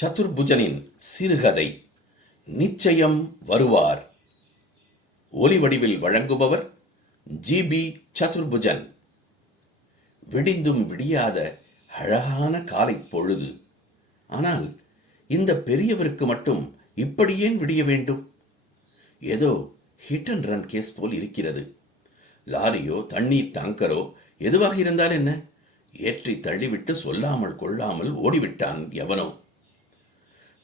சதுர்புஜனின் சிறுகதை நிச்சயம் வருவார் ஒலி வடிவில் வழங்குபவர் ஜிபி சதுர்புஜன். விடிந்தும் விடியாத அழகான காலை பொழுது. ஆனால் இந்த பெரியவருக்கு மட்டும் இப்படி ஏன் விடிய வேண்டும்? ஏதோ ஹிட் அண்ட் ரன் கேஸ் போல் இருக்கிறது. லாரியோ தண்ணீர் டாங்கரோ எதுவாக இருந்தால் என்ன? ஏற்றி தள்ளிவிட்டு சொல்லாமல் கொள்ளாமல் ஓடிவிட்டான் எவனோ.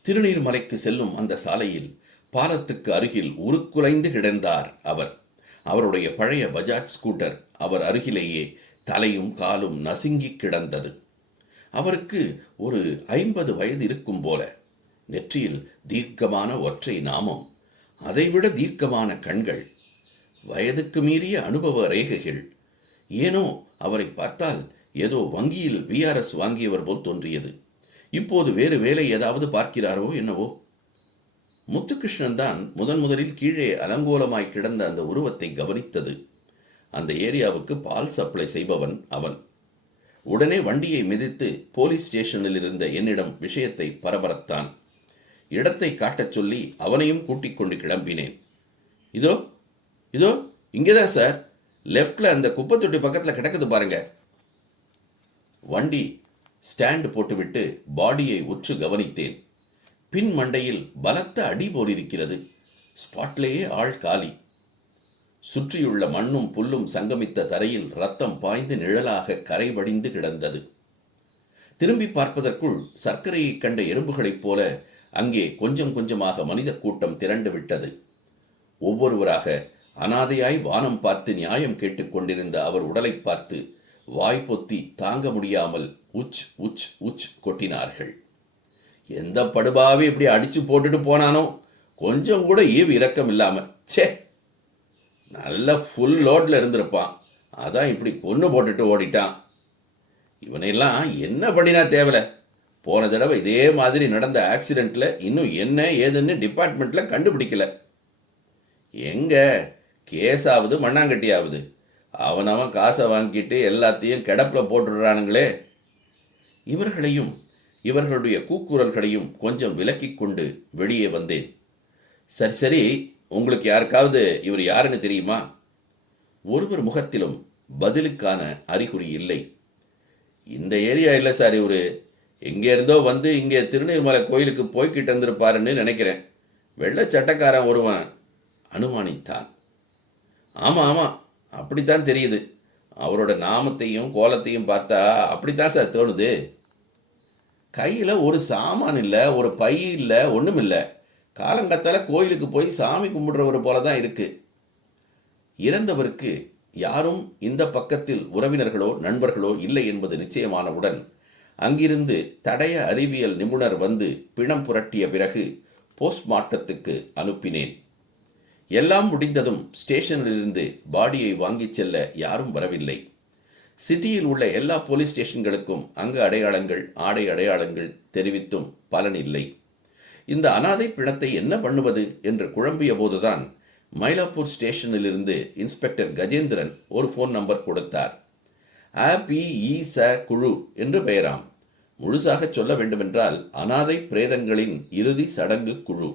திருநீர்மலைக்கு செல்லும் அந்த சாலையில் பாலத்துக்கு அருகில் உருக்குலைந்து கிடந்தார் அவர். அவருடைய பழைய பஜாஜ் ஸ்கூட்டர் அவர் அருகிலேயே தலையும் காலும் நசுங்கி கிடந்தது. அவருக்கு ஒரு ஐம்பது வயது இருக்கும் போல. நெற்றியில் தீர்க்கமான ஒற்றை நாமம் அதைவிட தீர்க்கமான கண்கள் வயதுக்கு மீறிய அனுபவ ரேகைகள். ஏனோ அவரை பார்த்தால் ஏதோ வங்கியில் விஆர்எஸ் வாங்கியவர் போல் தோன்றியது. இப்போது வேறு வேலை ஏதாவது பார்க்கிறாரோ என்னவோ? முத்துகிருஷ்ணன் தான் முதன் முதலில் கீழே அலங்கோலமாய் கிடந்த அந்த உருவத்தை கவனித்தது. அந்த ஏரியாவுக்கு பால் சப்ளை செய்பவன் அவன். உடனே வண்டியை மிதித்து போலீஸ் ஸ்டேஷனில் இருந்த என்னிடம் விஷயத்தை பரபரத்தான். இடத்தை காட்டச் சொல்லி அவனையும் கூட்டிக் கொண்டு கிளம்பினேன். இதோ இதோ இங்கேதான் சார். லெஃப்டில் அந்த குப்பை தொட்டி பக்கத்தில் கிடக்குது பாருங்க. வண்டி ஸ்டாண்டு போட்டுவிட்டு பாடியை உற்று கவனித்தேன். பின் மண்டையில் பலத்த அடி போலிருக்கிறது. ஸ்பாட்லேயே ஆள் காலி. சுற்றியுள்ள மண்ணும் புல்லும் சங்கமித்த தரையில் ரத்தம் பாய்ந்து நிழலாக கரைவடிந்து கிடந்தது. திரும்பி பார்ப்பதற்குள் சர்க்கரையைக் கண்ட எறும்புகளைப் போல அங்கே கொஞ்சம் கொஞ்சமாக மனித கூட்டம் திரண்டு விட்டது. ஒவ்வொருவராக அனாதையாய் வானம் பார்த்து நியாயம் கேட்டுக்கொண்டிருந்த அவர் உடலை பார்த்து வாய் பொத்தி தாங்க முடியாமல் உச் உச் உச் கொட்டினார்கள். எந்த படுபாவே இப்படி அடிச்சு போட்டுட்டு போனானோ? கொஞ்சம் கூட ஈவு இரக்கம் இல்லாம. ச்சே! நல்ல ஃபுல் லோட்ல இருந்திருப்பான். அதான் இப்படி கொன்று போட்டுட்டு ஓடிட்டான். இவனையெல்லாம் என்ன பண்ணினா தேவல? போன தடவை இதே மாதிரி நடந்த ஆக்சிடெண்ட்டில் இன்னும் என்ன ஏதுன்னு டிபார்ட்மெண்ட்ல கண்டுபிடிக்கல. எங்க? கேஸாவது மண்ணாங்கட்டியாவது. அவனவன் காசை வாங்கிட்டு எல்லாத்தையும் கிடப்பில் போட்டுடுறானுங்களே. இவர்களையும் இவர்களுடைய கூக்குரல்களையும் கொஞ்சம் விலக்கி கொண்டு வெளியே வந்தேன். சரி சரி உங்களுக்கு யாருக்காவது இவர் யாருன்னு தெரியுமா? ஒருவர் முகத்திலும் பதிலுக்கான அறிகுறி இல்லை. இந்த ஏரியா இல்லை சார் இவரு. எங்கே இருந்தோ வந்து இங்கே திருநீர்மலை கோயிலுக்கு போய்கிட்டு வந்திருப்பாருன்னு நினைக்கிறேன். வெள்ளை சட்டக்காரன் ஒருவன் அனுமானித்தான். ஆமாம் ஆமாம் அப்படித்தான் தெரியுது. அவரோட நாமத்தையும் கோலத்தையும் பார்த்தா அப்படித்தான் சார் தோணுது. கையில் ஒரு சாமான் இல்லை ஒரு பை இல்லை ஒன்றும் இல்லை. காலங்கத்தால் கோயிலுக்கு போய் சாமி கும்பிடுறவர் போல தான் இருக்குது இறந்தவருக்கு யாரும் இந்த பக்கத்தில் உறவினர்களோ நண்பர்களோ இல்லை என்பது நிச்சயமானவுடன் அங்கிருந்து தடய அறிவியல் நிபுணர் வந்து பிணம் புரட்டிய பிறகு போஸ்ட்மார்ட்டத்துக்கு அனுப்பினேன். எல்லாம் முடிந்ததும் ஸ்டேஷனிலிருந்து பாடியை வாங்கிச் செல்ல யாரும் வரவில்லை. சிட்டியில் உள்ள எல்லா போலீஸ் ஸ்டேஷன்களுக்கும் அங்கு அடையாளங்கள் ஆடை அடையாளங்கள் தெரிவித்தும் பலன் இல்லை. இந்த அனாதை பிணத்தை என்ன பண்ணுவது என்று குழம்பிய போதுதான் மயிலாப்பூர் ஸ்டேஷனிலிருந்து இன்ஸ்பெக்டர் கஜேந்திரன் ஒரு ஃபோன் நம்பர் கொடுத்தார். அ ச குழு என்று பெயராம். முழுசாக சொல்ல வேண்டுமென்றால் அனாதை பிரேதங்களின் இறுதி சடங்கு குழு.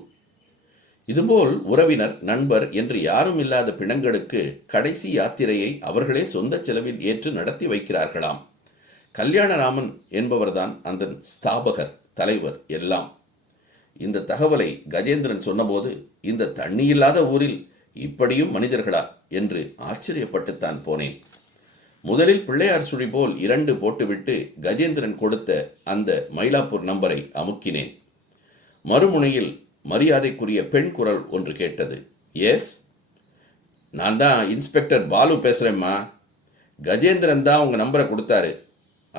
இதுபோல் உறவினர் நண்பர் என்று யாரும் இல்லாத பிணங்களுக்கு கடைசி யாத்திரையை அவர்களே சொந்த செலவில் ஏற்று நடத்தி வைக்கிறார்களாம். கல்யாணராமன் என்பவர்தான் அந்த ஸ்தாபகர் தலைவர் எல்லாம். இந்த தகவலை கஜேந்திரன் சொன்னபோது இந்த தண்ணி இல்லாத ஊரில் இப்படியும் மனிதர்களா என்று ஆச்சரியப்பட்டுத்தான் போனேன். முதலில் பிள்ளையார் சுழி போல் இரண்டு போட்டுவிட்டு கஜேந்திரன் கொடுத்த அந்த மயிலாப்பூர் நம்பரை அமுக்கினேன். மறுமுனையில் மரியாதைக்குரிய பெண் குரல் ஒன்று கேட்டது. எஸ் நான் தான் இன்ஸ்பெக்டர் பாலு பேசுகிறேம்மா கஜேந்திரன் தான் உங்கள் நம்பரை கொடுத்தாரு.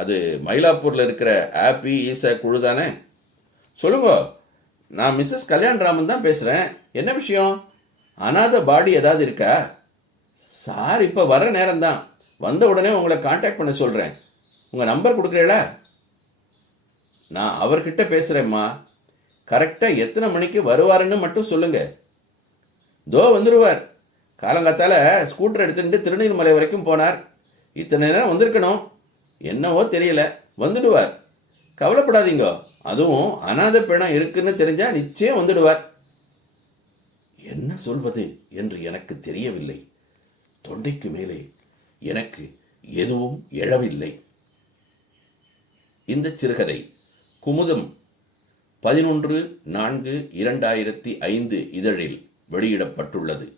அது மயிலாப்பூரில் இருக்கிற ஆப்பி ஈச குழு தானே? சொல்லுங்க நான் மிஸ்ஸஸ் கல்யாண்ராமன் தான் பேசுகிறேன் என்ன விஷயம்? அனாத பாடி ஏதாவது இருக்கா? சார் இப்போ வர நேரம்தான். வந்த உடனே உங்களை காண்டாக்ட் பண்ண சொல்கிறேன் உங்கள் நம்பர் கொடுக்குறீங்களா நான் அவர்கிட்ட பேசுகிறேம்மா கரெக்டாக எத்தனை மணிக்கு வருவாருன்னு மட்டும் சொல்லுங்கள் தோ வந்துடுவார் காலங்காத்தால் ஸ்கூட்டர் எடுத்துட்டு திருநீர்மலை வரைக்கும் போனார். இத்தனை நேரம் வந்திருக்கணும். என்னவோ தெரியல. வந்துடுவார். கவலைப்படாதீங்க. அதுவும் அனாத பிணம் இருக்குன்னு தெரிஞ்சால் நிச்சயம் வந்துடுவார். என்ன சொல்வது என்று எனக்கு தெரியவில்லை. தொண்டைக்கு மேலே எனக்கு எதுவும் எழவில்லை. இந்த சிறுகதை குமுதம் பதினொன்று நான்கு இரண்டாயிரத்தி ஐந்து இதழில் வெளியிடப்பட்டுள்ளது.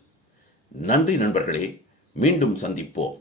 நன்றி நண்பர்களே மீண்டும் சந்திப்போம்.